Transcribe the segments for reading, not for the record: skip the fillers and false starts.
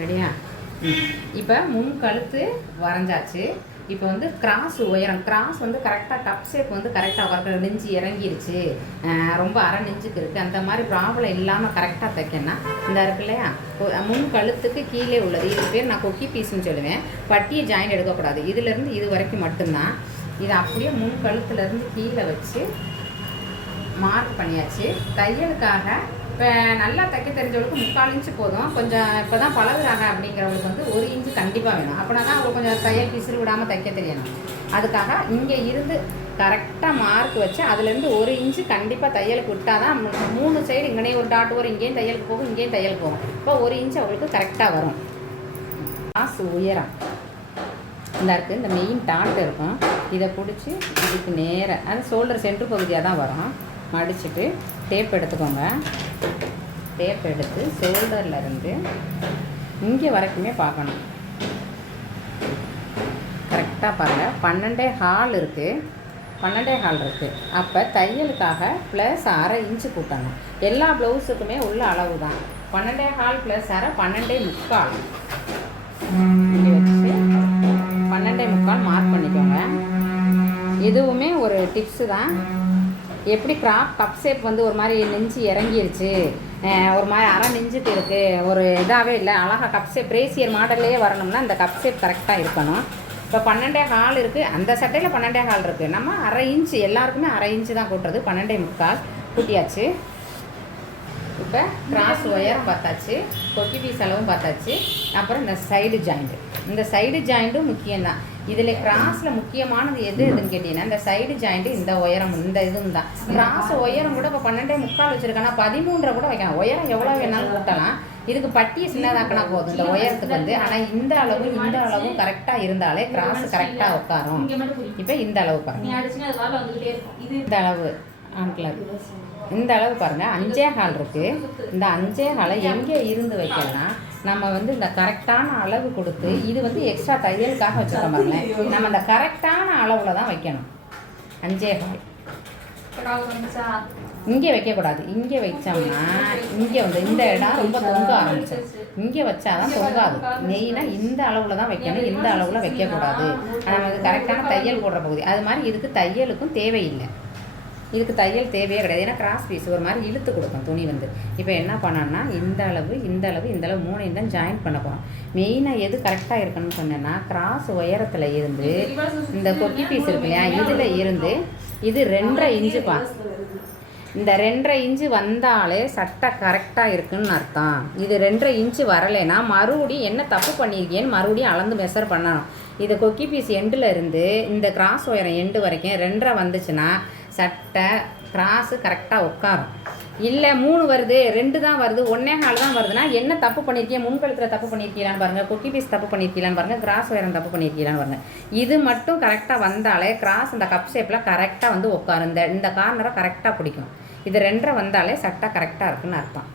ரெடியா? இப்போ முன் கழுத்து வரைஞ்சாச்சு. இப்போ வந்து கிராஸ் உயரம், கிராஸ் வந்து கரெக்டாக கப் ஷேப் வந்து கரெக்டாக வர நெஞ்சு இறங்கிருச்சு, ரொம்ப அரை நெஞ்சுக்கு இருக்குது, அந்த மாதிரி ப்ராப்ளம் இல்லாமல் கரெக்டாக தைக்கணும். இந்த இருக்கு இல்லையா, முன் கழுத்துக்கு கீழே உள்ளது, இது பேர் நான் கொக்கி பீஸ்ன்னு சொல்லுவேன். பட்டியை ஜாயின் எடுக்கக்கூடாது, இதுலேருந்து இது வரைக்கும் மட்டும்தான். இதை அப்படியே முன் கழுத்துலேருந்து கீழே வச்சு மார்க் பண்ணியாச்சு. தையலுக்காக இப்போ நல்லா தைக்க தெரிஞ்சவங்களுக்கு 3/4 இன்ச்சு போதும். கொஞ்சம் இப்போ தான் பழகுறாங்க அப்படிங்கிறவங்களுக்கு வந்து 1 இன்ச்சு கண்டிப்பாக வேணும். அப்படின்னா தான் அவங்களுக்கு கொஞ்சம் தையல் பிசிறு விடாமல் தைக்க தெரியணும். அதுக்காக இங்கே இருந்து கரெக்டாக மார்க் வச்சு அதுலேருந்து 1 இன்ச்சு கண்டிப்பாக தையலுக்கு விட்டால் தான் 3 சைடு இங்கேயே ஒரு டாட் வரும், இங்கேயும் தையலுக்கு போகும், இங்கேயும் தையலுக்கு போகும். இப்போ 1 இன்ச்சு அவங்களுக்கு கரெக்டாக வரும். காசு உயரம் இந்த இருக்குது, இந்த மெயின் டாட் இருக்கும். இதை பிடிச்சி இதுக்கு நேராக அது ஷோல்டர் சென்ட்ரு பகுதியாக தான் வரும். மடிச்சுட்டு டேப் எடுத்துக்கோங்க. டேப் எடுத்து ஷோல்டர்லேருந்து இங்கே வரைக்குமே பார்க்கணும். கரெக்டாக பாருங்கள், 12.25 இருக்குது, 12.25 இருக்குது. அப்போ தையலுக்காக ப்ளஸ் அரை இன்ச்சு கூட்டணும். எல்லா ப்ளவுஸுக்குமே உள்ள அளவு தான் 12.25 ப்ளஸ் அரை 12.25. இங்கே வச்சு 12.25 மார்க் பண்ணிக்கோங்க. இதுவுமே ஒரு டிப்ஸு தான். எப்படி கப் ஷேப் வந்து ஒரு மாதிரி நெஞ்சு இறங்கிருச்சு, ஒரு மாதிரி அரை நெஞ்சுக்கு இருக்குது, ஒரு இதாகவே இல்லை, அழகாக கப் ஷேப் பிரேசியர் மாடல்லையே வரணும்னா இந்த கப் ஷேப் கரெக்டாக இருக்கணும். இப்போ 12.25 இருக்குது, அந்த சட்டையில் 12.25 இருக்குது. நம்ம அரை இன்ச்சு, எல்லாருக்குமே அரை இன்ச்சு தான் கூட்டுறது. 12.25 கூட்டியாச்சு. இப்போ கிராஸ் ஒயரம் பார்த்தாச்சு, கொக்கி பீஸ் அளவும் பார்த்தாச்சு. அப்புறம் இந்த சைடு ஜாயிண்ட்டு, இந்த சைடு ஜாயிண்ட்டும் முக்கியம்தான். இதில் கிராஸில் முக்கியமானது எதுன்னு கேட்டிங்கன்னா இந்த சைடு ஜாயிண்ட்டு, இந்த உயரம், இந்த இதுவும் தான். கிராஸ் உயரம் கூட இப்போ 12.25 வச்சுருக்கேன்னா 13 கூட வைக்கலாம். உயரம் எவ்வளோ வேணாலும் கூட்டலாம். இதுக்கு பட்டியை சின்னதாக்கினா போதும் இந்த உயரத்துக்கு வந்து. ஆனால் இந்த அளவும் கரெக்டாக இருந்தாலே கிராஸ் கரெக்டாக உட்காரும். இப்போ இந்த அளவு பாருங்கள், இந்த அளவு இந்த அளவு பாருங்கள் 5.25 இருக்குது. இந்த 5.25 எங்கே இருந்து வைக்கலாம், நம்ம வந்து இந்த கரெக்டான அளவு கொடுத்து, இது வந்து எக்ஸ்ட்ரா தையலுக்காக வச்சுருக்கோம் பாருங்களேன், நம்ம அந்த கரெக்டான அளவில் தான் வைக்கணும். 5.25 இங்கே வைக்கக்கூடாது. இங்கே வச்சோம்னா இங்கே வந்து இந்த இடம் ரொம்ப தொங்க ஆரம்பிச்சிடும். இங்கே வச்சாதான் தொங்காது. மெயினாக இந்த அளவில் தான் வைக்கணும், இந்த அளவில் வைக்கக்கூடாது. நம்ம இது கரெக்டான தையல் போடுற பகுதி. அது மாதிரி இதுக்கு தையலுக்கும் தேவையில்லை, இதுக்கு தையல் தேவையே கிடையாது. ஏன்னா கிராஸ் பீஸ் ஒரு மாதிரி இழுத்து கொடுக்கும் துணி வந்து. இப்போ என்ன பண்ணோன்னா இந்த அளவு இந்த அளவு இந்த அளவு 3 தான் ஜாயின் பண்ண போகிறோம். மெயினாக எது கரெக்டாக இருக்குன்னு சொன்னேன்னா கிராஸ் உயரத்தில் இருந்து இந்த கொக்கி பீஸ் இருக்கு இல்லையா, இதில் இருந்து இது 2.5 இன்ச்சுப்பா. இந்த 2.5 இன்ச்சு வந்தாலே சட்டை கரெக்டாக இருக்குன்னு அர்த்தம். இது 2.5 இன்ச்சு வரலைன்னா மறுபடியும் என்ன தப்பு பண்ணியிருக்கேன்னு மறுபடியும் அளந்து மெஷர் பண்ணணும். இது கொக்கி பீஸ் எண்டில் இருந்து இந்த கிராஸ் உயரம் எண்டு வரைக்கும் 2.5 வந்துச்சுன்னா சட்டை கிராஸு கரெக்டாக உட்காரும். இல்லை 3 வருது, 2 தான் வருது, 1.25 தான் வருதுன்னா என்ன தப்பு பண்ணியிருக்கீங்க, முன்கழுத்தில் தப்பு பண்ணியிருக்கீங்களான்னு பாருங்கள், கொக்கி பீஸ் தப்பு பண்ணியிருக்கீங்களான்னு பாருங்கள், கிராஸ் உயரம் தப்பு பண்ணியிருக்கீங்களான்னு பாருங்கள். இது மட்டும் கரெக்டாக வந்தாலே கிராஸ் இந்த கப் ஷேப்பில் கரெக்டாக வந்து உட்காரும். இந்த கார்னரை கரெக்டாக பிடிக்கும். இது 2.5 வந்தாலே சட்டை கரெக்டாக இருக்குன்னு அர்த்தம்.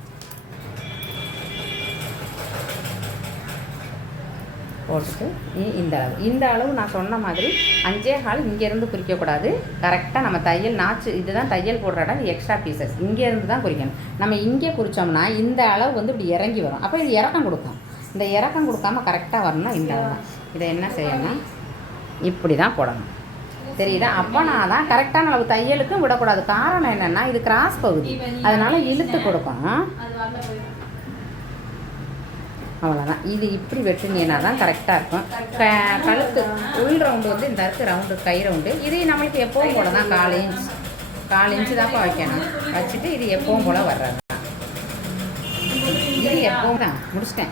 போட்டுட்டு இந்த அளவு நான் சொன்ன மாதிரி 5.25 இங்கேருந்து குறிக்கக்கூடாது. கரெக்டாக நம்ம தையல் நாச்சு, இதுதான் தையல் போடுற இடம், எக்ஸ்ட்ரா பீசஸ் இங்கேருந்து தான் குறிக்கணும். நம்ம இங்கே குறித்தோம்னா இந்த அளவு வந்து இப்படி இறங்கி வரும். அப்போ இது இறக்கம் கொடுக்கும். இந்த இறக்கம் கொடுக்காம கரெக்டாக வரணும்னா இந்த அளவு தான். இதை என்ன செய்யணும், இப்படி தான் போடணும். தெரியுதா? அப்போ நான் தான் கரெக்டான அளவு தையலுக்கும் விடக்கூடாது. காரணம் என்னென்னா இது கிராஸ் பகுதி, அதனால் இழுத்து கொடுக்கணும். அவ்வளோதான். இது இப்படி வெட்டினீங்கன்னா தான் கரெக்டாக இருக்கும். கழுத்து உள் ரவுண்டு வந்து இந்த இருக்குது ரவுண்டு, கை ரவுண்டு. இது நம்மளுக்கு எப்போவும் போல தான் 4 இன்ச்சு தான்ப்பா வைக்கணும். வச்சுட்டு இது எப்பவும் போல் வர்றது. இது எப்பவும் தான் முடிச்சிட்டேன்.